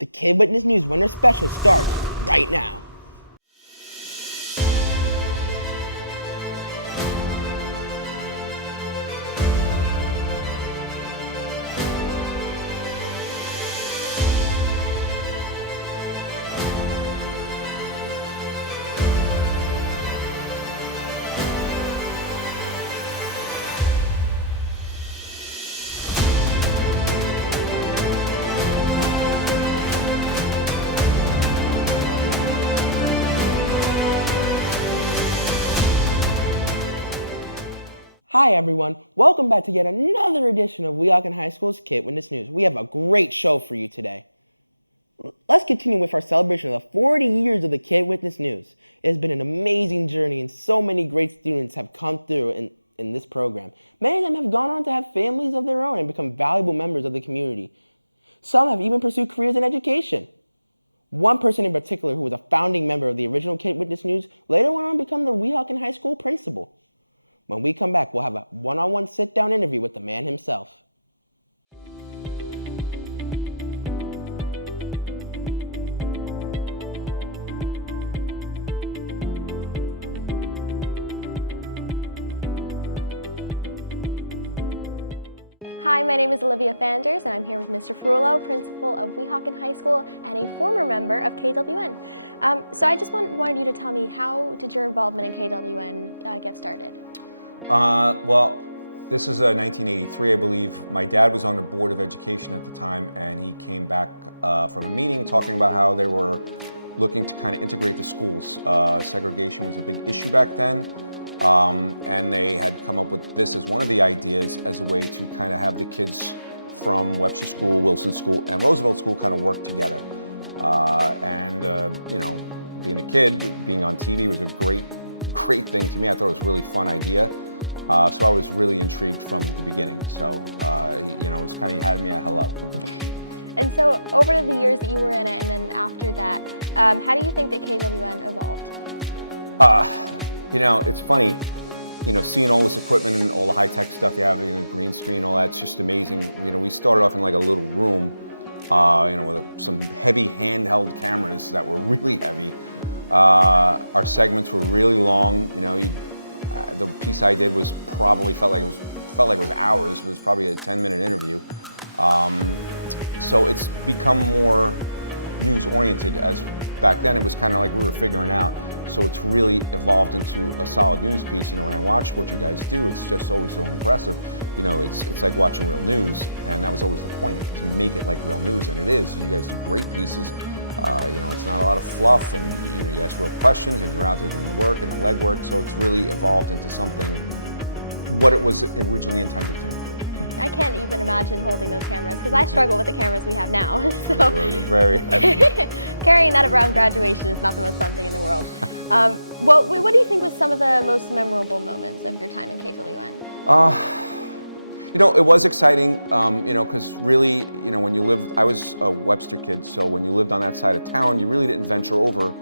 The KWN News Winter Special starts right now. Hi everyone, welcome back to yet another edition of Weehawken High School's KWN News. We have a great show for you today. Let's continue with our celebration of the 40 years of the KWN News. It has been an amazing journey and so many great students have come through in this program. Many of them have gone on to have families of their own and become valuable members of the community. Some have even pursued careers in education. One person in particular who was a founding member of the original KWN News later went on to become the Weehawken High School principal. When we come back, we'll have a one-on-one sit-down interview with the man himself. Hi, my name is Olivia Fanders, and I'm here with Mr. Frullo, principal of Weehawken High School and a former member of KWN. So I just wanted you to tell me, how did your involvement in KWN get started? Well, this is 1983, I believe. My dad was on the Board of Education at the time, and he came back from a meeting talking about how they were looking to kind of integrate the schools. Segregation was a big issue back then, and they had come up with this as one of the ideas as a way to kind of have the kids from Webster School, Wilson School, and Roosevelt School kind of work together. You know, being a kid, being on TV was a great thing to me. I thought it was a really fun idea. So I was really intrigued from the beginning. So, you know, it was kind of, you had me at hello. And so over the years that you were in it and then after that, how do you think that KWN evolved? You know, it's funny, you know, seeing all this equipment and all the high-tech stuff you have, you know, green screen, all that's just amazing. You know, we started off in like a little room, you know, with some heavy handheld cameras that were really heavy. Our segments were really long, you know, the piece I did was probably felt like it was hours. It was probably a 10-minute interview. So it's become more news-oriented, as back then it was kind of like we were figuring out. So it's really evolved into a solid news piece. You know, when I watch what you guys do, it's just always so impressive. You know, it's like watching real news, and that was always the point, to make it like real news, and it is. You guys do great pieces. You know, it's not a lot of fluff, and you know, you ask real questions, and you're out there doing the work and the legwork. So it's really evolved into something what it was originally intended to be. I can't even imagine holding those cameras because I struggle with the cameras we have now. So They're very heavy. Carrying that around graduation is not the most fun thing in the world. What do you think was some of the most memorable moments of your time in KWN? You know, it was exciting, you know, because really, you know, when you lived, I was a Webster kid, so when you lived on that side of town, you really didn't venture over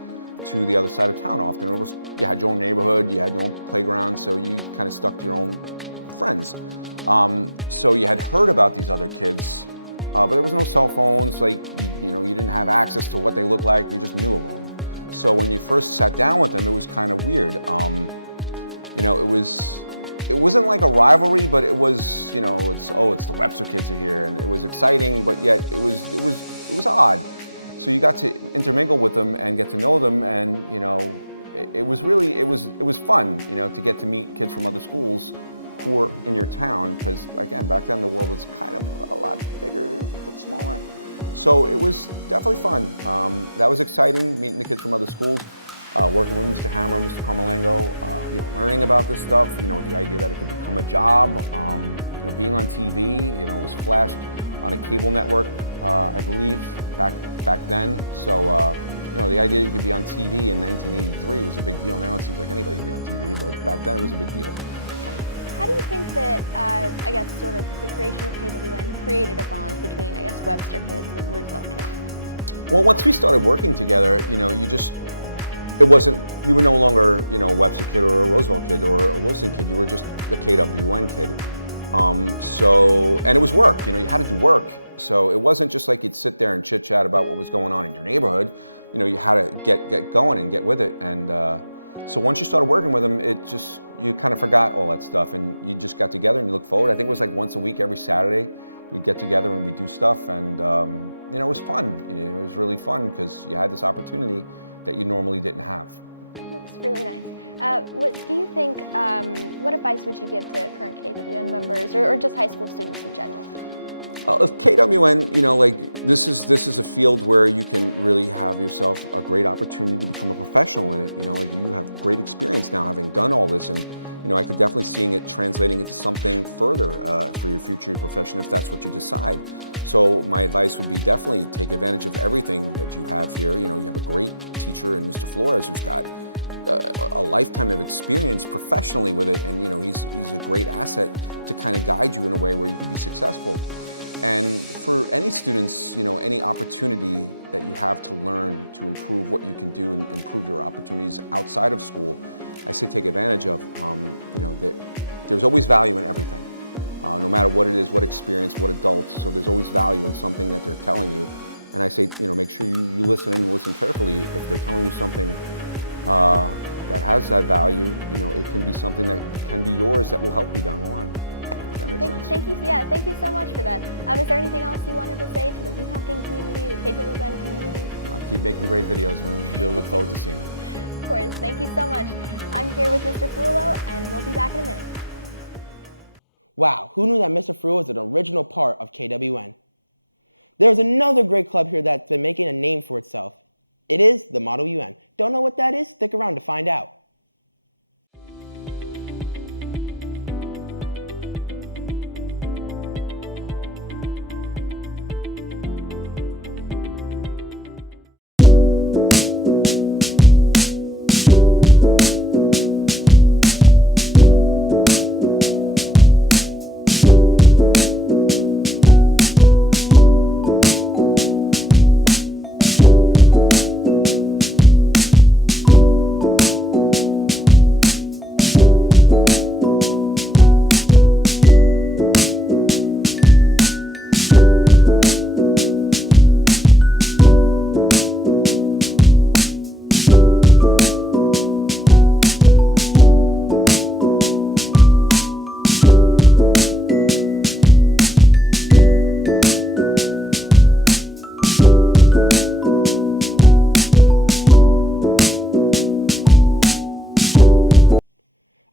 to the other side of town often. It was, you had your own neighborhood, you had your own playground, so you kind of stuck to your own friends. So you had heard about these other kids, but there was no cell phones, like, you know, you didn't have access to what they looked like, you just knew of them. So when you first sat down with them, it was kind of weird. You know, it wasn't like a rivalry, but it was, you know, it's the Webster kids are here, and it was exciting, but yet it was odd. So you got to intermingle with them and get to know them, and you know, it was fun, you know, to get to meet kids from other schools who were in your town, because again, back then the world was kind of a lot bigger but smaller. So it was definitely fun. That was exciting, meeting the kids from other schools. Working with Mr. Hammer, Mr. Carmelango, you know, learning about this stuff, you know, with the idea that it could become a job, you know, being on TV, you know, it was flashed on a cable network, I believe, back then. So, you know, the idea that you could be on TV in 1983 was a big deal. Now it seems like anybody could be on TV, but back then it was a big deal. How do you think that, I guess, sort of the creation of KWN created a bond between, I guess, Webster kids and Roosevelt kids? Well, once we started working together, you know, you were no longer, you know, a Webster kid or a Roosevelt kid or a Wilson kid, you were just a KWN kid. And it was work, you know, you had to do work. So it wasn't just like you'd sit there and chit chat about what was going on in your neighborhood. You know, you had to get going and get with it. And so once you started working with him, you kind of forgot all that stuff, and you just got together and you look forward. I think it was like once a week, every Saturday, we'd get together and we'd do stuff, and you know, it was fun. You know, it was really fun because you had this opportunity that you normally didn't have. That's really nice. What do you think, what advice would you give to current KWN members or just high school students in general? Of KWN, you know, like this is a field where you can really have yourself a great opportunity to become a professional in it. You know, like you have great experience now having done all this, and you know, I could definitely seeing it translating into something further for your future, your profession, if that's what you decide. So my advice would be definitely take advantage of everything that you have here. You know, you have a great teacher in Mr. Flores who's got a lifetime of experience professionally with it, and you know, he's a great asset to kind of guide you in a way where you can be successful. And for any students, you know, any opportunity that you have to learn to improve what you can do and improve your opportunities outside of school, I say take advantage of. You know, there's always value in everything, no matter what it is, what experience, what adults. So there's always value in something that they're telling you. And I say, you know, make sure you listen and listen carefully. If they're telling you something that has that value, you know, it can be something that can be yours that will help you down the line. If that makes sense. Thank you. Yeah, thank you so much for that. Is there anything else you wanted to say to the Weehawken community, the KWN community? I'll keep making great videos, man. We really look forward to seeing them. Of course. Thank you so much. I'm here with Mr. Frulo, and we'll be back in a minute. Wow, who knew that Mr. Frulo was an original part of KWN? There's another great club here that's been making a name for itself. It is the Model UN. Don't know what that is? Stick around to find out.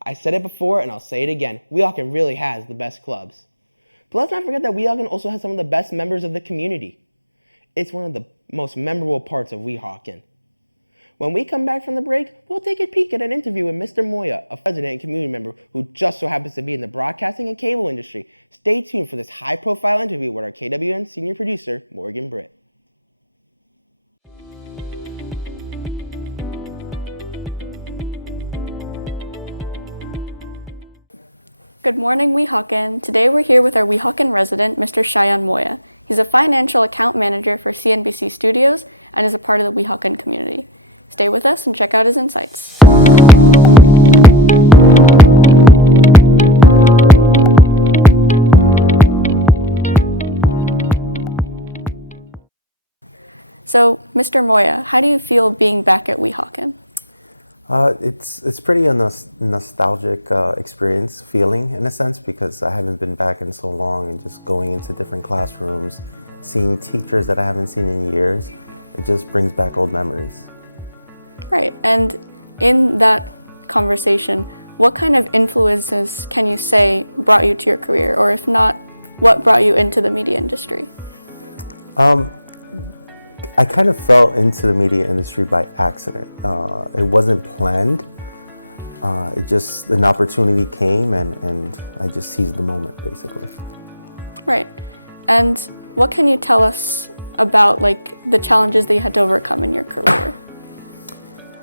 I said it before and I'll say it again. Weehawken really has the best clubs. But let's not forget that Weehawken also has some of the best members of the community. It's one of the most memorable parts of Weehawken. When we come back from the break, we'll take a peek at an interview with Mr. Moya, a president and community member who just so happens to be in the broadcasting and cable industry. Stay tuned for this high-profile interview with our KWN senior producer, Morgan Britt. Good morning, Weehawken. Today we're here with our Weehawken resident, Mr. Cheyenne Moya. He's a financial account manager for CNBC Studios and is a part of the Weehawken community. Stay with us and check out his insights. So, Mr. Moya, how do you feel being back at Weehawken? It's pretty a nostalgic feeling in a sense, because I haven't been back in so long, and just going into different classrooms, seeing teachers that I haven't seen in years, it just brings back old memories. Right, and in that conversation, what kind of influences can you say brought you to your career, or if not, what brought you into the media industry? I kind of fell into the media industry by accident. It wasn't planned. It just, an opportunity came, and I just seized the moment, basically. Right. And what can you tell us about the challenges that you had to overcome in your career?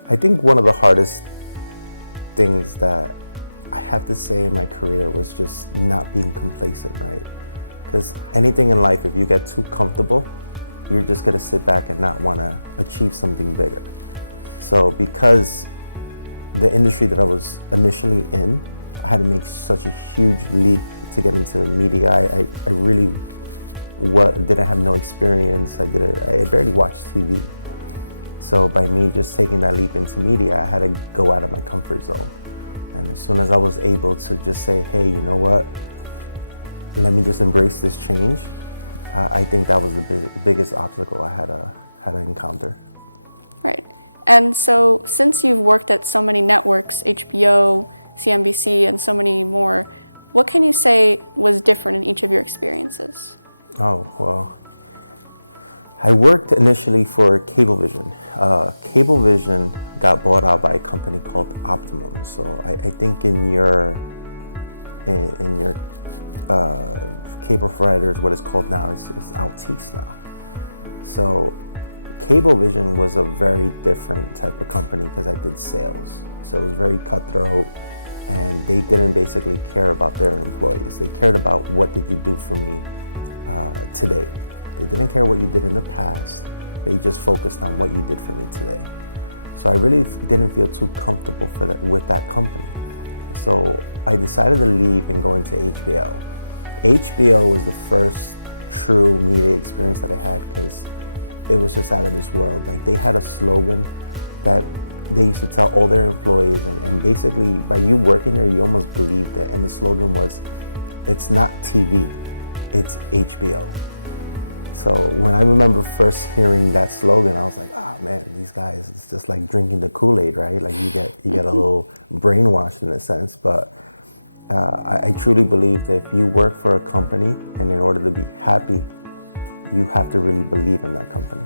I think one of the hardest things that I have to say in my career was just not being complacent, right? Because anything in life, if you get too comfortable, you're just gonna sit back and not wanna achieve something bigger. So because the industry that I was initially in, I had to make such a huge leap to get into media. I really didn't have no experience. I barely watched TV. So by me just taking that leap into media, I had to go out of my comfort zone. And as soon as I was able to just say, hey, you know what, let me just embrace this change, I think that was the biggest obstacle I had to encounter. Right. And so since you've worked at so many networks, HBO, CNBC, and so many more, what can you say was different in each of your experiences? Oh, well, I worked initially for Cablevision. Cablevision got bought out by a company called Optimum. So I think in your cable providers, what it's called now is Altice now. So Cablevision was a very different type of company because I did sales. So it was very cutthroat, and they didn't basically care about their employees. They cared about what did you do for me today. They didn't care what you did in the past. They just focused on what you did for me today. So I really didn't feel too comfortable with that company. So I decided to leave and go into HBO. HBO was the first true media experience that I had because it was just out of this world. Like, they had a slogan that they used to tell all their employees, and basically by you working there, you almost believed it. And the slogan was, it's not TV, it's HBO. So when I remember first hearing that slogan, I was like, oh man, these guys, it's just like drinking the Kool-Aid, right? Like you get a little brainwashed in a sense, but I truly believe that if you work for a company and in order to be happy, you have to really believe in that company.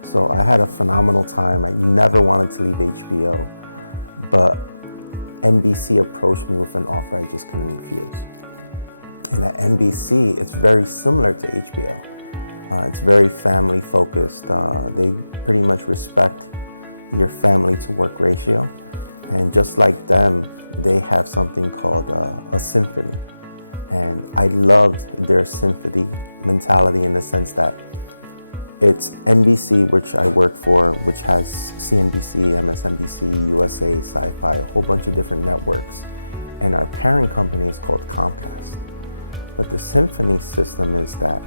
So I had a phenomenal time. I never wanted to leave HBO, but NBC approached me with an offer I just couldn't refuse. And at NBC, it's very similar to HBO. It's very family focused. They pretty much respect your family to work ratio. And just like them, they have something called a symphony. And I loved their symphony mentality in the sense that it's NBC, which I work for, which has CNBC, MSNBC, USA, Sci-Fi, a whole bunch of different networks. And our parent company is called Comcast. But the symphony system is that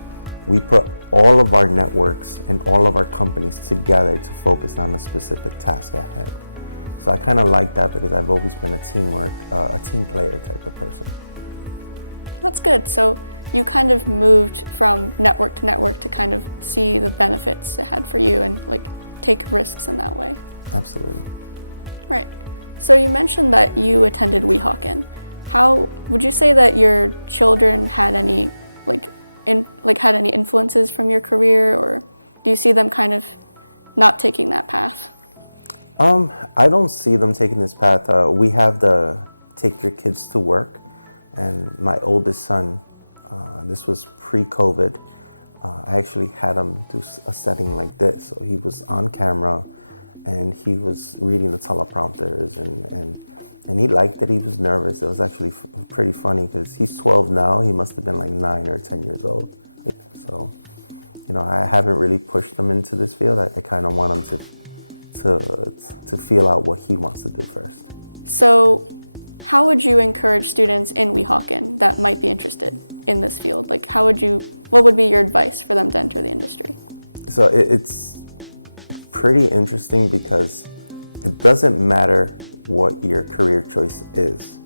we put all of our networks and all of our companies together to focus on a specific task at hand. So I kind of like that because I've always been a team player type of person. That's good. So you kind of moved from network to network to kind of see the benefits it had for you and like take risks in that way. Absolutely. Right. So you mentioned that you attended Weehawken. How would you say that your children had any had any influences from your career, or do you see them kind of not taking that path? I don't see them taking this path. We have the Take Your Kids to Work, and my oldest son, this was pre-COVID, I actually had him do a setting like this. So he was on camera and he was reading the teleprompters and he liked it. He was nervous. It was actually pretty funny because he's 12 now. He must have been like 9 or 10 years old. So, I haven't really pushed him into this field. I kind of want him to feel out what he wants to do first. So how would you encourage students in Weehawken that might be interested in this field? Like, what would be your advice for them to enter the industry? So it's pretty interesting because it doesn't matter what your career choice is.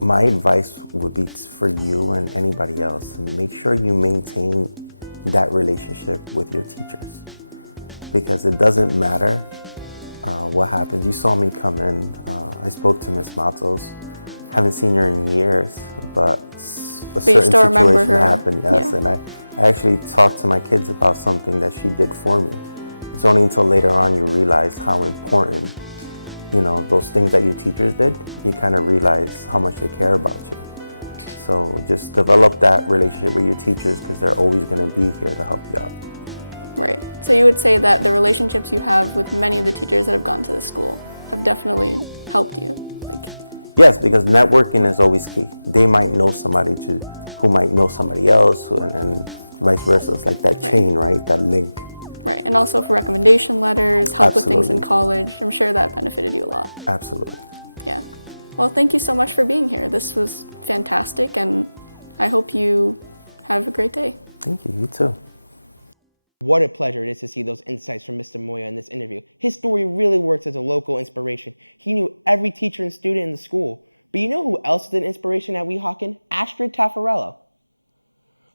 My advice would be for you and anybody else to make sure you maintain that relationship with your teachers, because it doesn't matter what happens. You saw me come in. I spoke to Miss Matos. Haven't seen her in years, but a certain situation happened. Yes, yeah. And I actually talked to my kids about something that she did for me. It's only until later on you realize how important, those things that your teachers did. You kind of realize how much they care about you. So just develop that relationship with your teachers because they're always going to be here to help you out. Right. So you would say that the relationships you have with many of the teachers that have gone to the school have definitely helped you? Yes, because networking is always key. They might know somebody who might know somebody else, and vice versa. It's like that chain, right? That link. Right, and also for recommendation letters, help Absolutely. with things in college. I'm sure that benefited you a lot. Absolutely. Yeah. Well, thank you so much for being here. This was fantastic, and I hope you have a great day. Thank you. You too. What a pleasure it is to see those insights from Mr. Moya in this interview. His story really works as a local inspiration. He knew every teacher and student in the school. But you know who else is an inspiration at Weehawken? Astrid Taffarello.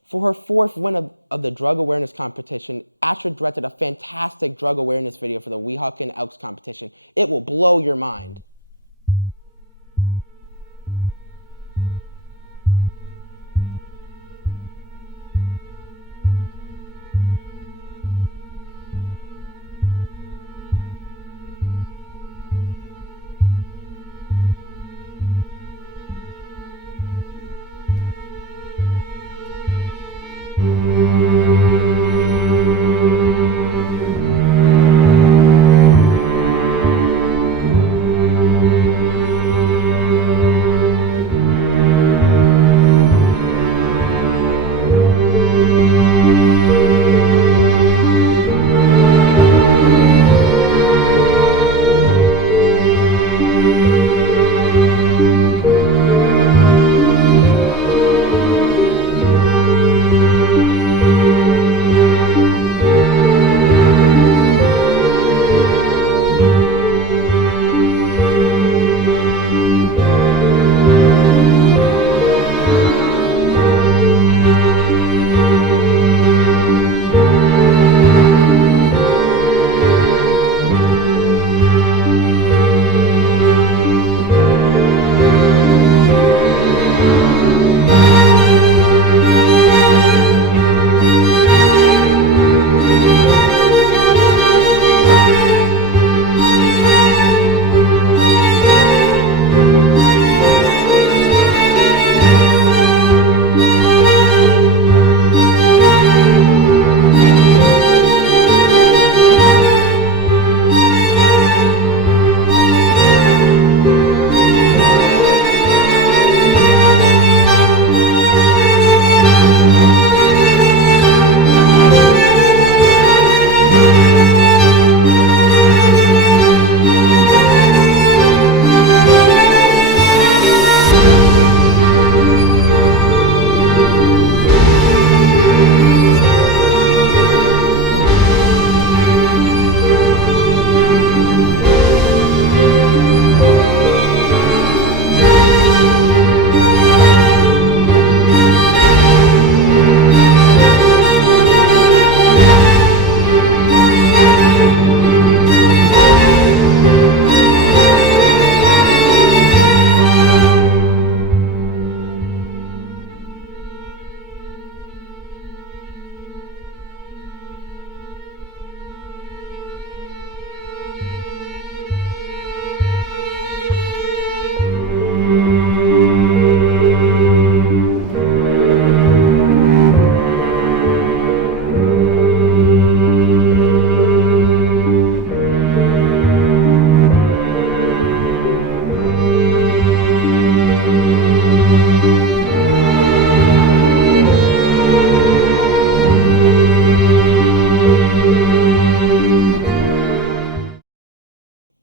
For her fourth win of the drug awareness competition, Astrid directed a fantastic drug awareness video for the Weehawken Elks competition. It will blow your mind.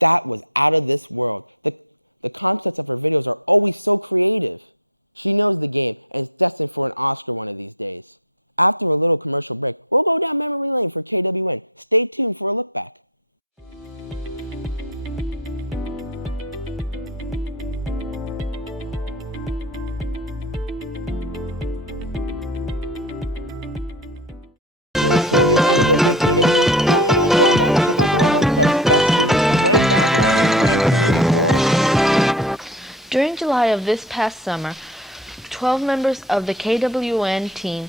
That was out of this world. The concepts of her videos are always so creative. She knows the game and is destined for an Oscar one of these days. After a little commercial break, we'll go down memory lane for KWN. Stay tuned for a look back. For the 40th anniversary of KWN, we'll do a throwback. Check out some of our club's best students way back when, 1984. During July of this past summer, 12 members of the KWN team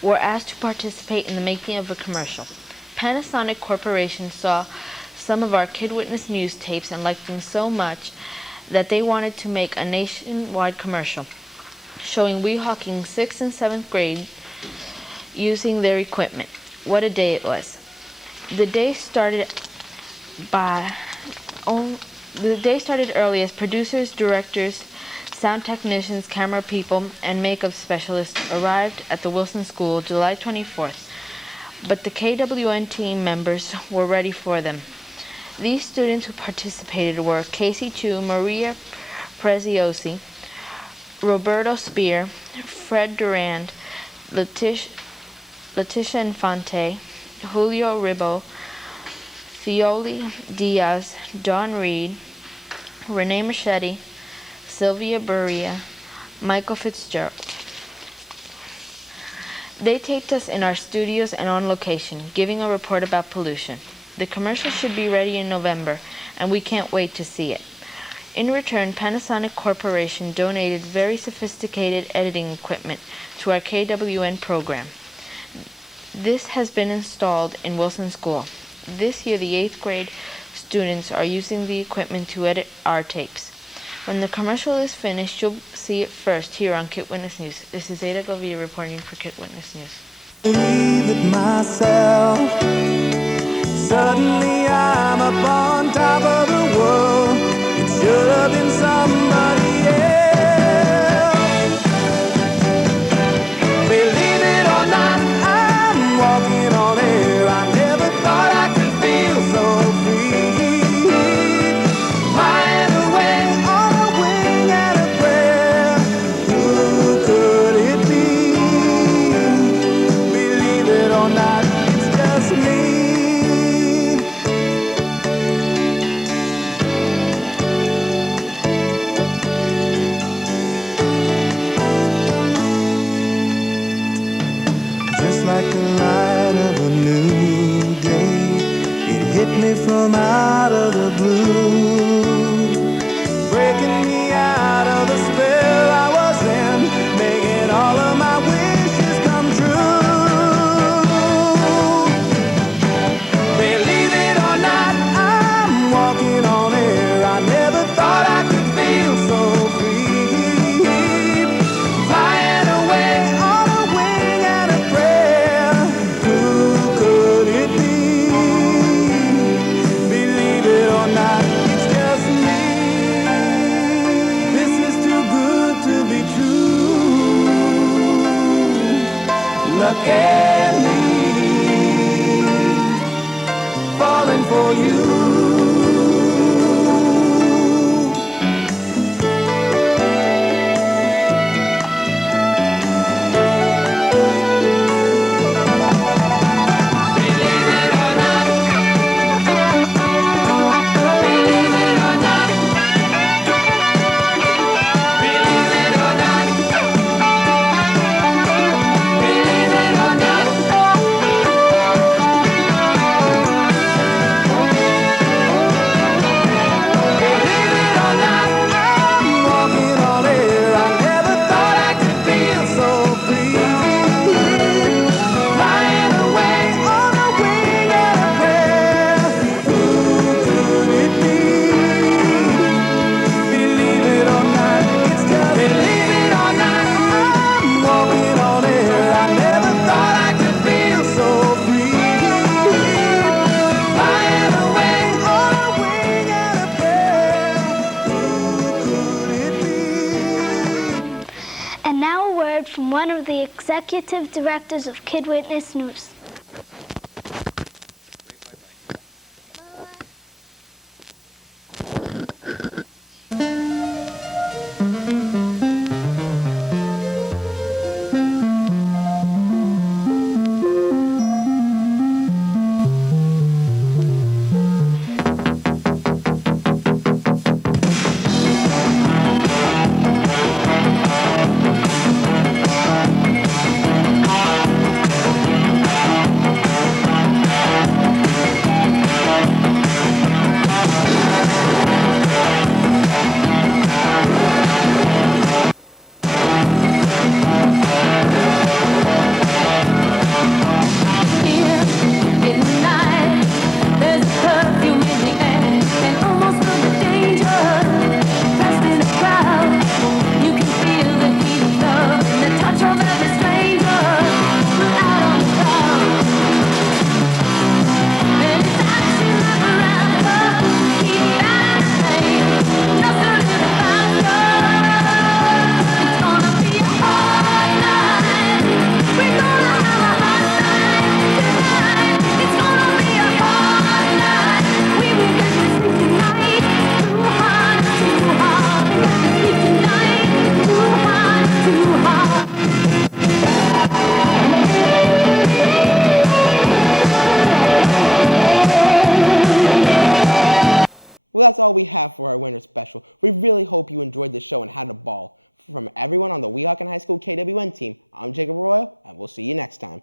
were asked to participate in the making of a commercial. Panasonic Corporation saw some of our Kid Witness news tapes and liked them so much that they wanted to make a nationwide commercial showing Weehawken 6th and 7th grade using their equipment. What a day it was. The day started early as producers, directors, sound technicians, camera people, and makeup specialists arrived at the Wilson School July 24th, but the KWN team members were ready for them. These students who participated were Casey Chu, Maria Preziosi, Roberto Spear, Fred Durand, Letitia Leticia Infante, Julio Ribbo, Fioli Diaz, Dawn Reed, Renee Machete, Sylvia Berea, Michael Fitzgerald. They taped us in our studios and on location, giving a report about pollution. The commercial should be ready in November, and we can't wait to see it. In return, Panasonic Corporation donated very sophisticated editing equipment to our KWN program. This has been installed in Wilson School. This year, the 8th grade students are using the equipment to edit our tapes. When the commercial is finished, you'll see it first here on Kit Witness News. This is Ada Govia reporting for Kit Witness News. Believe it myself. Suddenly I'm up on top of the world. It should have been somebody else. Believe it or not, I'm walking on air. I never thought I could feel so free. Flying away on a wing and a prayer. Who could it be? Believe it or not, it's just me. Just like the light of a new day, it hit me from out of the blue, breaking me out of the spell I was in, making all of my wishes come true. Believe it or not, I'm walking on air. I never thought I could feel so free, flying away on a wing and a prayer. Who could it be? Believe it or not, it's just me. This is too good to be true. Look at me, falling for you. And now a word from one of the executive directors of Kid Witness News. Well, that's all we have for our winter special. We really hope you enjoyed the show and had a ball. From everyone on the Weehawken High School KWN team, I'm Jacob Arroyo, and we'll see you next time.